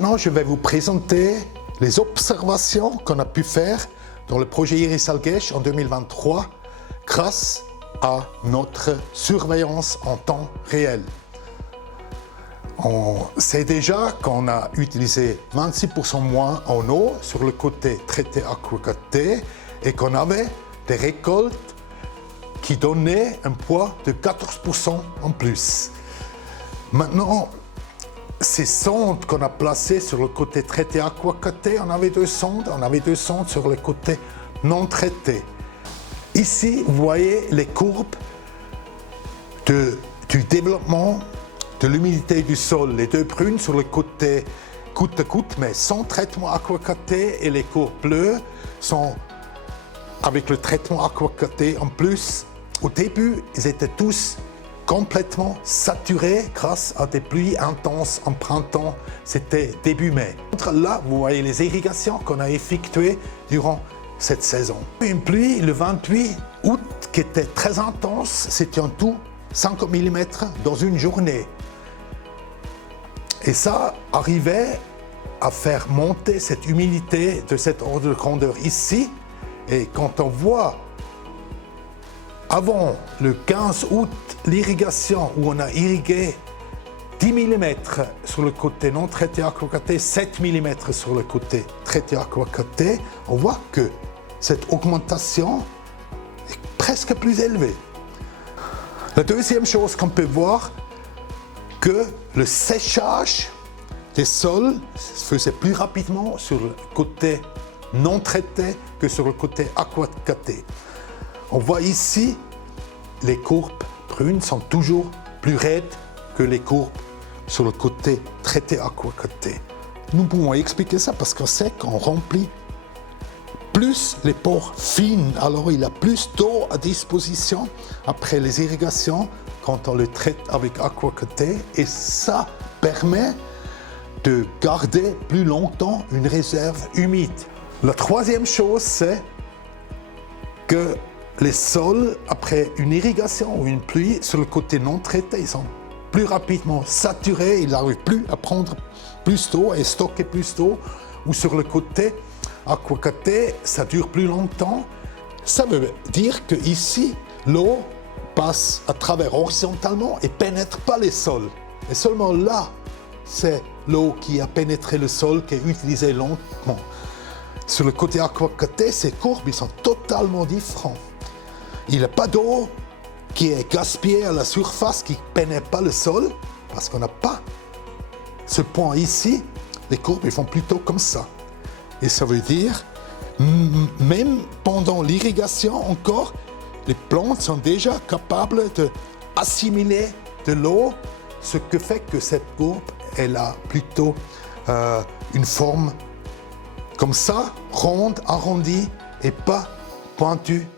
Maintenant, je vais vous présenter les observations qu'on a pu faire dans le projet Iris Algesh en 2023 grâce à notre surveillance en temps réel. On sait déjà qu'on a utilisé 26% moins en eau sur le côté traité aquacoté et qu'on avait des récoltes qui donnaient un poids de 14% en plus. Maintenant, ces sondes qu'on a placées sur le côté traité aquacoté, on avait deux sondes sur le côté non traité. Ici, vous voyez les courbes du développement de l'humidité du sol. Les deux brunes sur le côté goutte à goutte, mais sans traitement aquacoté, et les courbes bleues sont avec le traitement aquacoté en plus. Au début, ils étaient tous complètement saturés grâce à des pluies intenses en printemps. C'était début mai. Là, vous voyez les irrigations qu'on a effectuées durant cette saison. Une pluie le 28 août qui était très intense, c'était en tout 50 mm dans une journée. Et ça arrivait à faire monter cette humidité de cet ordre de grandeur ici. Et quand on voit avant le 15 août l'irrigation où on a irrigué 10 mm sur le côté non traité aquacoté, 7 mm sur le côté traité aquacoté, on voit que cette augmentation est presque plus élevée. La deuxième chose qu'on peut voir, que le séchage des sols se faisait plus rapidement sur le côté non traité que sur le côté aquacoté. On voit ici, les courbes brunes sont toujours plus raides que les courbes sur le côté traité aquacoté. Nous pouvons expliquer ça parce qu'on sait qu'on remplit plus les pores fines, alors il y a plus d'eau à disposition après les irrigations quand on le traite avec aquacoté, et ça permet de garder plus longtemps une réserve humide. La troisième chose, c'est que les sols, après une irrigation ou une pluie, sur le côté non traité, ils sont plus rapidement saturés, ils n'arrivent plus à prendre plus d'eau et stocker plus d'eau, ou sur le côté aquacoté, ça dure plus longtemps. Ça veut dire qu'ici, l'eau passe à travers horizontalement et pénètre pas les sols. Et seulement là, c'est l'eau qui a pénétré le sol, qui est utilisée lentement. Sur le côté aquacoté, ces courbes ils sont totalement différents. Il n'y a pas d'eau qui est gaspillée à la surface, qui ne pénètre pas le sol, parce qu'on n'a pas ce point ici. Les courbes ils font plutôt comme ça. Et ça veut dire, même pendant l'irrigation encore, les plantes sont déjà capables d'assimiler de l'eau, ce que fait que cette courbe, elle a plutôt une forme comme ça, ronde, arrondie, et pas pointue